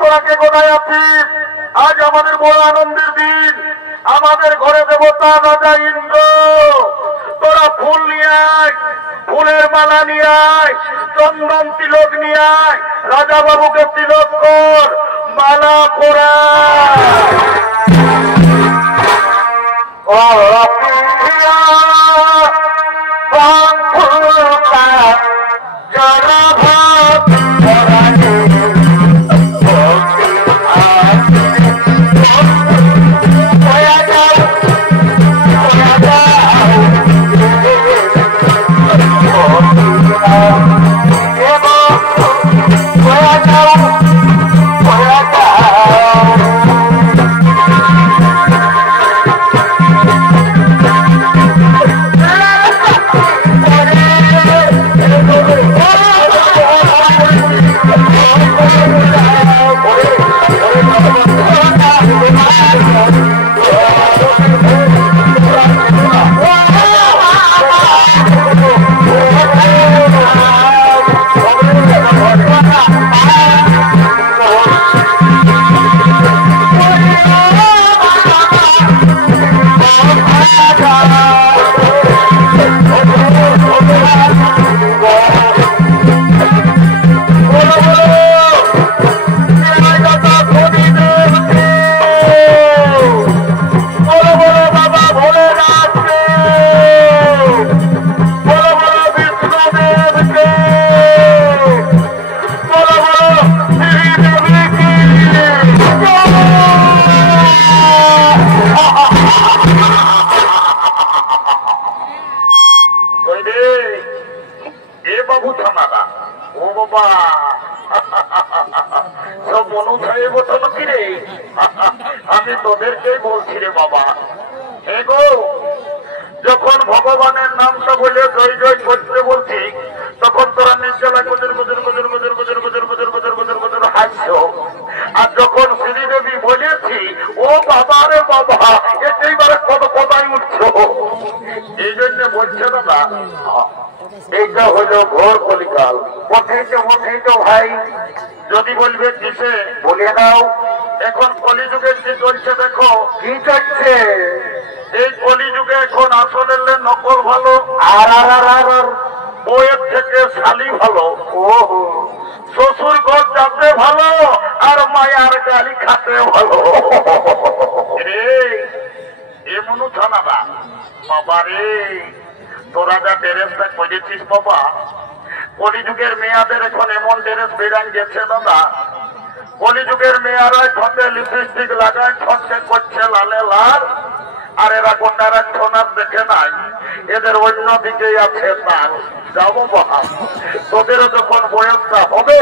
তোরা কে কোথায় আছিস? আজ আমাদের বড় আনন্দের দিন। আমাদের ঘরে দেবতা রাজা ইন্দ্র। তোরা ফুল নিয়ে আয়, ফুলের মালা নিয়ে আয়, চন্দন তিলক নিয়ে আয়, রাজা বাবুকে তিলক কর, মালা পরা। আমি তোদেরকেই বলছি রে বাবা। এগো যখন ভগবানের নামটা বলে জয় জয় করতে বলছি, তখন তোরা নিচলা গুজর গুজর গুজর গুজর গুজর গুজর গুজর গুজর গুজর গুজর হাসছো। আর যখন শ্রীদেবী বলেছি ও বাবা রে বাবা, এইবারে কত কথাই উঠছো। এই জন্য বলছে দাদা, এইটা হলো ঘোর কলিকাল। মঠেই তো ভাই, যদি বলবে কিসে বলে দাও। এখন কলিযুগের কি চলছে দেখো। কি চলছে? এই কলিযুগে এখন আসলের নকল ভালো, আর বইয়ের থেকে শালি ভালো। ওহো, শ্বশুর ঘর যাতে ভালো আর মায়ার গালি খাতে ভালো। রে এমন থানাবা বাবা রে, তোরা যা ড্রেসটা করেছিস বাবা, কলিযুগের মেয়াদের এখন এমন ড্রেস বেরান গেছে দাদা। কলিযুগের মেয়ারা ঠোঁটে লিপস্টিক লাগায়, ঠোঁটে করছে লালে লাল। আর এরা কন্যারা ছোনার দেখে নাই, এদের অন্য দিকেই আছে তাল। যাবো বাবা, তোদেরও যখন বয়সটা হবে,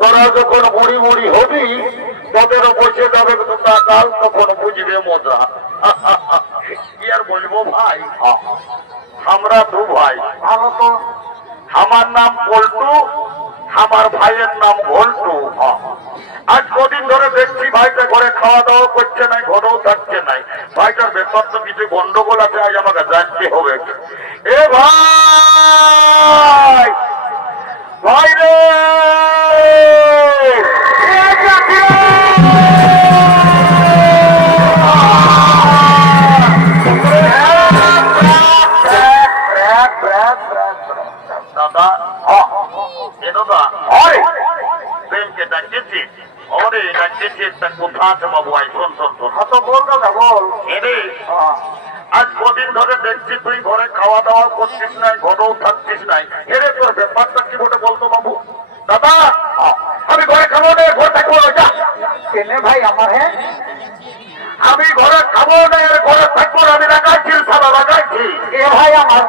তোরা যখন বুড়ি বুড়ি হবি, তোদেরও বসে যাবে কাল, তখন বুঝবে মজা। কি আর বলবো ভাই, আমরা দু ভাই। আমার নাম পল্টু, আমার ভাইয়ের নাম ভল্টু। আজ কদিন ধরে দেখছি ভাইটা ঘরে খাওয়া দাওয়া করছে নাই, ঘরেও থাকছে নাই। ভাইটার ব্যাপার তো কিছু গন্ডগোল আছে, আজ আমাকে জানতে হবে। এ ভাই, ভাই রে, দাদা দাদা প্রেমকে ডাকিয়েছিস? ওরে ডাকিয়েছিস, তা কোথা আছে বাবু? আই শোন শোন শোন। তো বল দাদা বল। এরে আজ কদিন ধরে দেখছি তুই ঘরে খাওয়া দাওয়া করছিস নাই, ঘরেও থাকছিস নাই। এরে তোর ব্যাপারটা কি বটে বলতো বাবু? দাদা আমি ঘরে খাবো না, ঘরে থাকবো না। কেনে ভাই আমার? হ্যাঁ আমি ঘরে খাবো না, ঘরে থাকবো না। আমি রাগাইছি, সারা রাগাইছি। এ ভাই আমার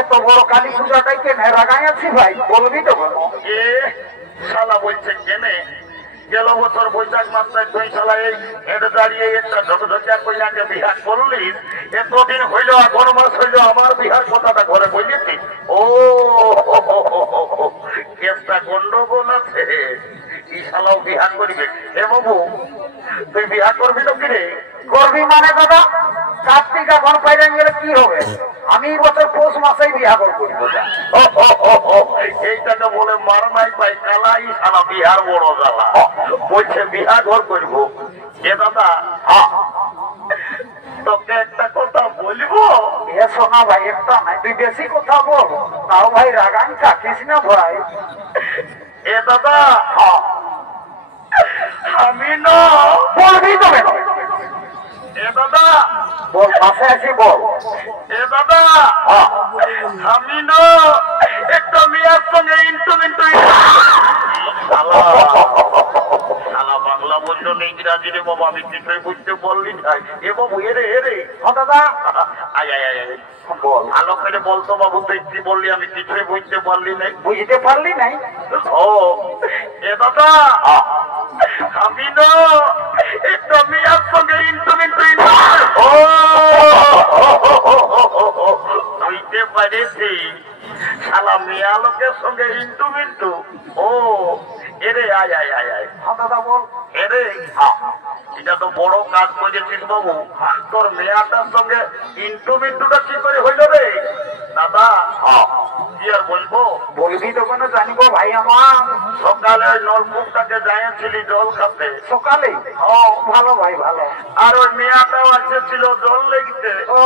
এত বড় কালী পূজাটাই কেনে রাগাই আছি ভাই, বলবি তো বলো। এ শালা বলছে কেনে? গেল বছর বৈশাখ মাসটায় তুই শালা এই হেঁটে দাঁড়িয়ে একটা ঝকঝকিয়া কইয়াকে বিহার করলিস। এতদিন হইল, 11 মাস হইল আমার বিহার কথাটা ঘরে বলেছি। ও কেসটা গন্ডগোল আছে, ই শালাও বিহার করিবে। হে বাবু তুই বিহার করবি তো কিরে? করবি মানে দাদা, কার্তিক এখন পাইলে গেলে কি হবে? আমি বছর পৌষ মাসেই বিহার করবো। এইটাকে বলে মার নাই পাই কালাই সালা বিহার বড় জ্বালা বলছে বিহা ঘর করবো। এ দাদা তোকে একটা কথা বলবো। এ শোনা ভাই, একটা নাই তুই বেশি কথা বল, তাও ভাই রাগান থাকিস না ভাই। এ দাদা আমি না বলবি তবে এ দাদা বল, পাশে আছি বল। এ দাদা আমি না একটা মেয়ের সঙ্গে শালা বাংলা বললো ইংরাজি রে বাবা, আমি কিছুই বুঝতে বললি নাই। এ বাবু এরে এরে দাদা আয় আয় আয় বল, ভালো করে বলতো বাবু, তুই কি বললি আমি কিছুই বুঝতে পারলি নাই। বুঝতে পারলি নাই? ও এ দাদা আমি না একটা মেয়ের সঙ্গে বুঝতে পারেছি শালা মেয়া লোকের সঙ্গে ইন্টু। ও এরে আয় আয় আয় আয় দাদা বল। এরে এটা তো বড় কাজ করেছিস বাবু, তোর মেয়াটার সঙ্গে ইন্টুটা কি করে হইল রে দাদা? কি আর বলবো, বলবি তো কোনো জানিব ভাই আমার। সকালে ওই নলকূপটাকে যাইছিলি জল খাতে সকালে? ভালো ভাই ভালো। আর ওই মেয়াটাও এসেছিল জল লেগতে। ও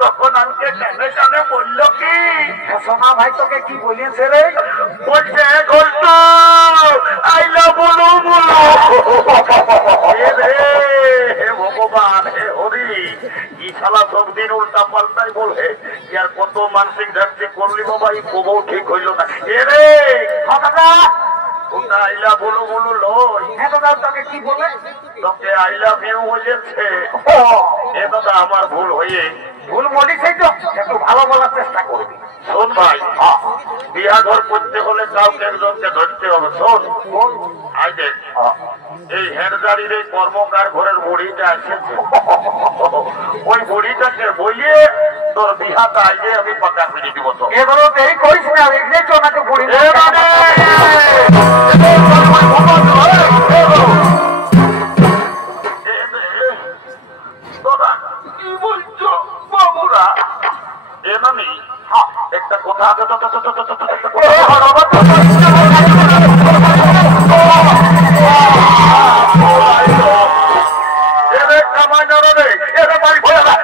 তখন আমাকে কানে কানে বলল কি, সোনা ভাই তোকে কি বলিয়েছে রে? বলছে ঘন্টু আইলা বলো বলো। হে ভগবান, হে হরি, ই শালা সব দিন উল্টা পাল্টাই বলে। ইয়ার কত মানসিক যাচ্ছে করলি বাবা, এই কবও ঠিক হইল না। এ রে দাদা ওটা আইলা বলো বলো লই। হ্যাঁ দাদা, তোকে কি বলে? তোকে আই লাভ ইউ বলেছে। এ দাদা আমার ভুল হয়ে ভুল বলিস, তো একটু ভালো বলার চেষ্টা করবি। শোন ভাই, বিয়া ঘর করতে হলে কাউকে একজনকে ধরতে হবে। শোন আই দেখ, এই হেরজারির এই কর্মকার ঘরের বুড়িটা এসেছে, ওই বুড়িটাকে বলিয়ে তোর বিহাটা আগে আমি পাকা ফিরে দিব। তো এবারও দেরি করিস না, এগিয়ে চোনাকে বুড়ি কি বলছো বাবুরা? এ নামি একটা কথা আছে,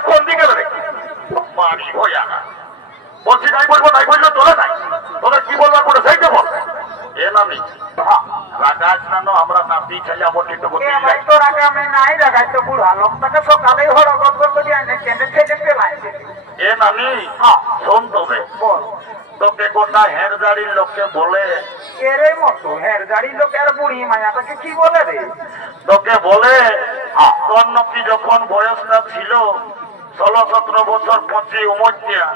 কোন দিকে মারি ভয়া বলছি, নাই বলবো নাই বললো তোরা নাই, তোরা কি বলবার করে সেইটা বল। এ নামি রাগাস না, আমরা নাতি ছেলে বটিতে তোর আগে আমি নাই রাখাই তো বুড়া লোকটাকে সকালে হরকত করে আনে কেটে ছেড়ে পেলাই। এ নামি শোন তবে, তোকে গোটা হেরজারির লোককে বলে এরে মতো হেরজারির লোক আর বুড়ি মায়াটাকে কি বলে রে? তোকে বলে তোর নাকি যখন বয়সটা ছিল 16-17 বছর 25 উমর দিয়া,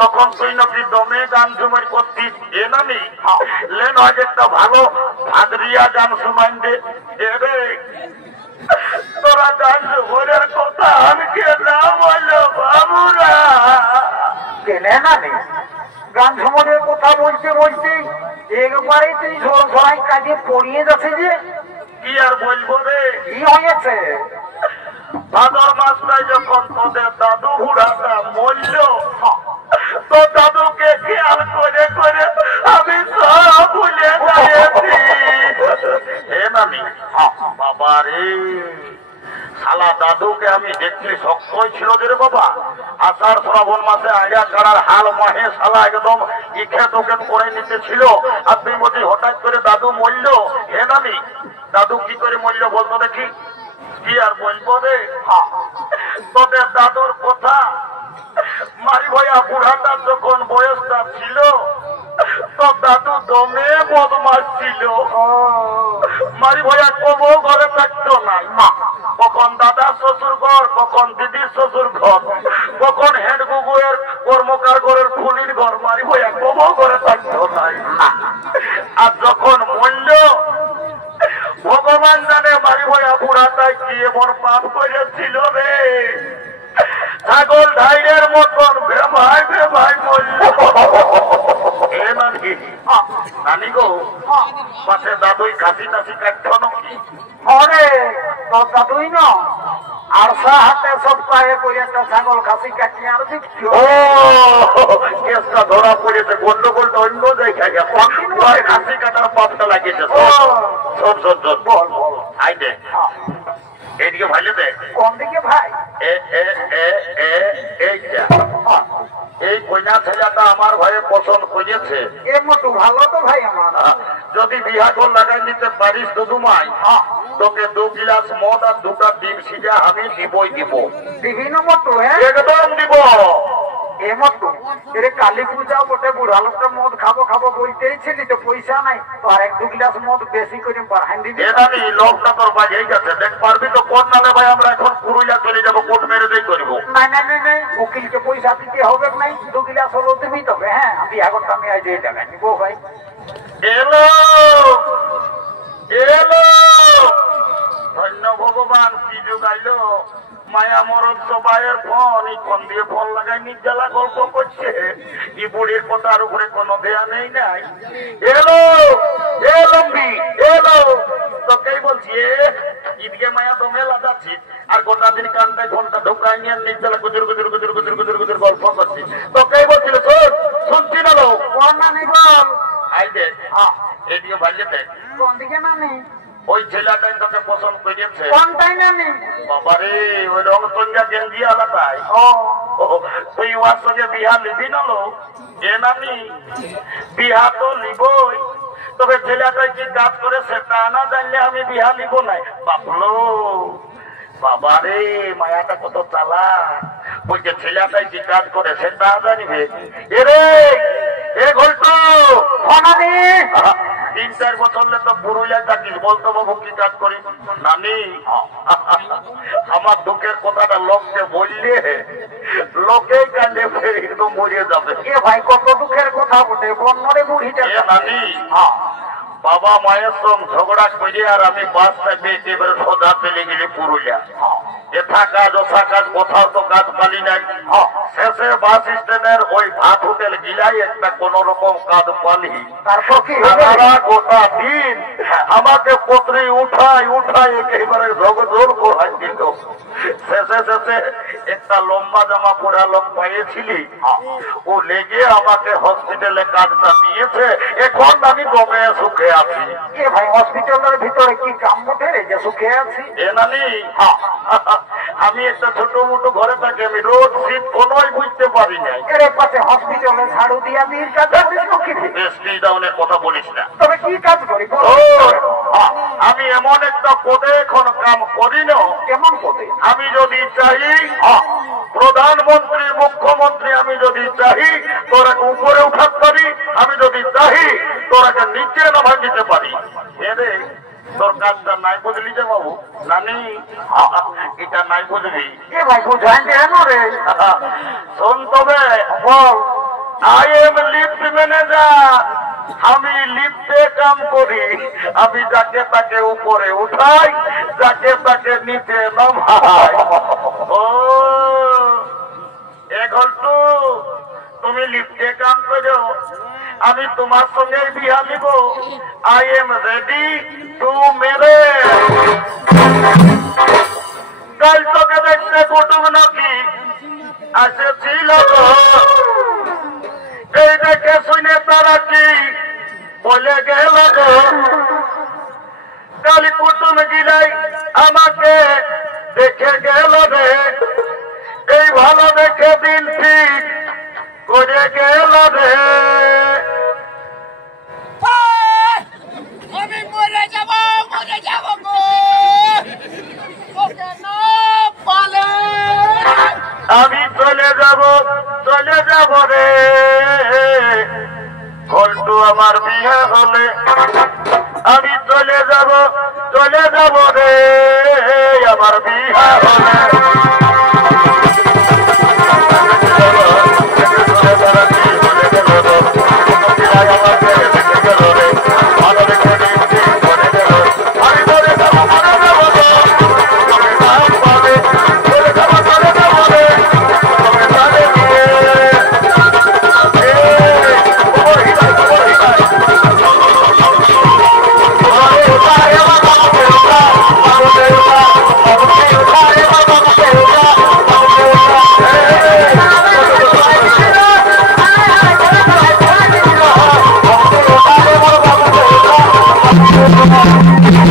তখন তুই নাকি দমে গান ঝুমার করতিস। এ নামি লেন আজ একটা ভালো ভাদরিয়া গান শুনাই দে। এরে তোরা গান ঝুমারের কথা আমাকে না বললো বাবুরা। কেনে না রে গান ঝুমরের কথা বলতে বলতে একবারে তুই সরাই কাজে পড়িয়ে যাচ্ছে যে। কি আর বলবো রে, কি হয়েছে? ভাদর মাসটাই যখন তোদের দাদু বুড়াটা মরল, তো দাদুকে খেয়াল করে করে আমি সব ভুলে গেছি। হে নামি বাবা রে, শালা দাদুকে আমি দেখছি শক্তই ছিল যে রে বাবা। আষাঢ় শ্রাবণ মাসে আগা কাড়ার হাল মাহে শালা একদম ইখেত উখেত করে নিতেছিল। আর তুই বলছি হঠাৎ করে দাদু মরল। হে নামি দাদু কি করে মরল বলতো দেখি? কি আর বলবো রে, তোদের দাদুর কথা। মারি ভয়া বুড়াটা যখন বয়সটা ছিল, তো দাদু দমে বদমাস ছিল। মারি ভয়া কবো ঘরে থাকতো না, কখন দাদা শ্বশুর ঘর, কখন দিদির শ্বশুর ঘর, কখন হেড গুগুয়ের কর্মকার ঘরের খুলির ঘর। মারি ভয়া কবো ঘরে থাকতো নাই। আর যখন মূল্য ভগবান জানে মারি ভয়া বুড়াটাই কি এমন পাপ করেছিল রে, ছাগল ঢাইরের মতন বেভাই বেভাই মরল। নানি গো, পাশে দাদুই কাশি টাশি কাটছ নাকি? হরে তোর দাদুই না আর হাতে সপ্তাহে করে একটা ছাগল খাসি কাটিয়ে আর বিক্রি। ও কেসটা ধরা পড়েছে, গন্ডগোলটা অন্য জায়গায় খাসি কাটার পাপটা লাগিয়েছে। শোন শোন শোন, বল বল। আই দে এইদিকে ভাইলে দে। কোন দিকে ভাই? এইটা এই কন্যা ছেলেটা আমার ভাইয়ে পছন্দ করেছে। এর মতো ভালো তো ভাই আমার। যদি বিহা কর লাগাই নিতে পারিস দুদুমাই, তোকে 2 গিলাস মদ আর 2টা ডিম সিজা আমি দিবই দিব। বিভিন্ন মতো একদম দিব। এ মতো এর কালী পূজা বটে, বুড়া লোকটা মদ খাবো খাবো বলতেই ছিলি তো পয়সা নাই, তো আর 1-2 গিলাস মদ বেশি করে বাড়াই দিবি। এদানি লোকটা তোর বাজেই গেছে, দেখ পারবি তো কোন নালে ভাই আমরা এখন পুরুলিয়া চলে যাবো, কোর্ট মেরে দিয়ে করবো। নাই নাই নাই নাই, উকিলকে পয়সা দিতে হবে নাই, 2 গিলাস হলো দিবি তবে। হ্যাঁ আমি আগরটা আমি আজ এই টাকা নিবো ভাই। এলো এলো, ধন্য ভগবান, কি যুগ আইলো। মায়া মরদ সবাইয়ের ফোন, এই ফোন দিয়ে ফোন লাগাই নির্জালা গল্প করছে। এই বুড়ির কথার উপরে কোনো দেয়া নেই নাই। এলো এ লম্বি এলো, তোকেই বলছি ঈদকে মায়া তো মেলা যাচ্ছি, আর গোটা দিন কান্দায় ফোনটা ঢোকাই নিয়ে নির্জালা গুজুর গুজুর গুজুর গুজুর গুজুর গুজুর গল্প করছি। তোকেই বলছিল শোন, শুনছি না লো নানি বল। আই দে এদিকে ভাইলে। কোন দিকে নানি? ওই ছেলেটাই তোকে পছন্দ করেছে। কোনটাই নানি? বাবারে ওই রংসঙ্গা গেঞ্জি আলাদাই। তুই ওর সঙ্গে বিহা নিবি না লো? এ নানি বিহা তো নিবই, তবে ছেলেটাই কি কাজ করে সেটা না জানলে আমি বিহা নিব না। বাবলো বাবারে মায়াটা কত চালা, বলছে ছেলেটাই কি কাজ করে সেটা জানিবে। এরে এ ঘন্টু নানি 3-4 বছর তো পুরুলিয়া থাকিস, বলতো বাবু কি কাজ করি। নানি আমার দুঃখের কথাটা লোককে বললে লোকেই কাঁদে একদম মরিয়ে যাবে। এ ভাই কত দুঃখের কথা বটে, বন্যরে বুড়িটা। নানি বাবা মায়ের সঙ্গে ঝগড়া করে আর আমি বাসটা পেয়েছি, এবারে সোজা চলে গেলি পুরুলিয়া। এথা কাজ ওথা কাজ, কোথাও তো কাজ পালি নাই। শেষে বাস স্ট্যান্ডের ওই ভাত হোটেল গিলাই একটা কোন রকম কাজ পালি। তারপর কি সারা গোটা দিন আমাকে পত্রে উঠাই উঠাই একেবারে জগজোর করাই দিত। শেষে শেষে একটা লম্বা জামা পরা লোক পাইয়েছিলি, ও লেগে আমাকে হসপিটালে কাজটা দিয়েছে। এখন আমি দমে সুখে আছি। এ ভাই হসপিটালের ভিতরে কি কাম বটে যে সুখে আছি? এ নানি আমি একটা ছোট মোটো ঘরে থাকি, আমি রোজ শীত কোনোই বুঝতে পারি নাই। এর পাশে হসপিটালে ঝাড়ু দিয়া দিন কাজ করিস নাকি? স্টেজ ডাউনের কথা বলিস না। তবে কি কাজ করি? আমি এমন একটা পদে এখন কাম করি না। কেমন পদে? আমি যদি চাই প্রধানমন্ত্রী মুখ্যমন্ত্রী, আমি যদি চাই তোরাকে উপরে উঠাতে পারি, আমি যদি চাই তোরাকে নিচে নামা দিতে পারি। এরে তোর কাজটা নাই বুঝলি যে বাবু? নানি এটা নাই বুঝবি? এ ভাই বুঝাই কেন রে? শোন তবে বল, আই এম লিফট ম্যানেজার, আমি লিফটে কাম করি। আমি যাকে তাকে উপরে উঠাই, যাকে তাকে নিচে নামাই। ও ঘন্টু তুমি লিফটে কাম করো, আমি তোমার সঙ্গে বিয়া নিব। I am ready to marriage. কাল তোকে দেখতে কুটুম নাকি আসেছিল, এই দেখে শুনে তারা কি বলে গেল গো। কাল কুটুম গিলাই আমাকে দেখে গেল রে, এই ভালো দেখে দিন ঠিক করে গেল রে। আমি মরে যাব গো, ওকে না পালে আমি চলে যাব রে। ঘন্টু আমার বিয়ে হলে আমি চলে যাব রে, আমার বিয়ে হলে। Bye. গো